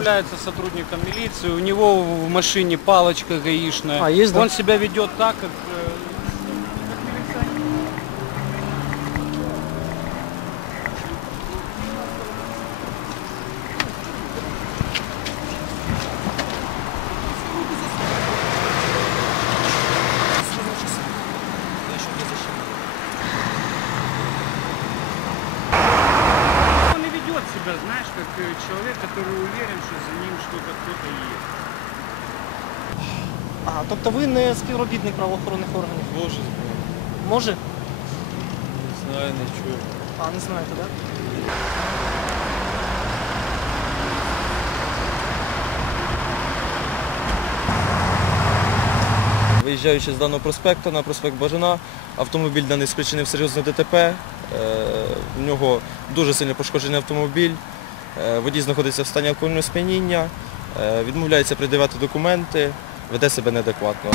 является сотрудником милиции, у него в машине палочка гаишная. А, есть, да? Он себя ведет так, как... э, как милиционер. Себя, знаешь, как э, человек, который уверен, что за ним что-то кто-то есть. А, тобто ви не співробітник правоохоронних органів? Боже зброю. Може? Не знаю, не чую. А, не знаєте, так? Виїжджаючи з даного проспекту на проспект Бажана, автомобіль даний спричинив серйозне ДТП. Е, В нього дуже сильно пошкоджений автомобіль. Е, Водій знаходиться в стані алкогольного сп'яніння, е, відмовляється придавати документи, веде себе неадекватно.